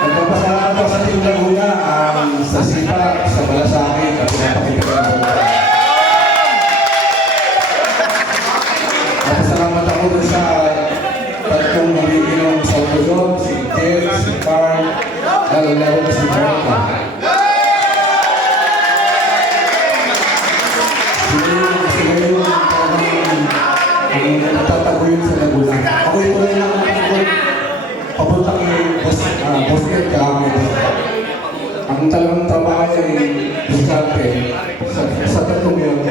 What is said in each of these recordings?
Nagpapasalamat ako sa Team Laguna sa sipa, sa malasakit at pinapakita ko ng Napasalamat ako dun sa tatlong nabiginom sa Udon, si Jeff, si Carl, lalo-lalo na si Berta. Kasi ngayon, natataguyod sa Laguna. Ako ito rin lang papunta kay Boss Ed Kaamit. Ang talagang trabaho ay diskarte sa tatlong yun.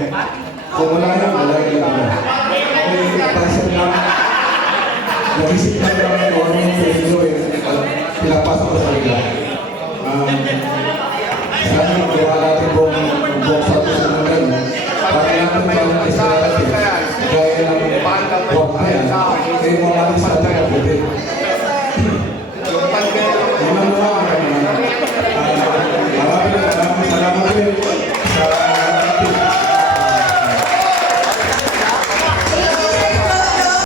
Kung wala yan, wala yan lang. Ako yung napasok lang, nag-isip lang lang yung ano yung presyo pinapasok ko sa ila. Sana magawa natin buong sa ito sa mga para natin palang isa natin. Gaya ng buwak na yan. Kaya mga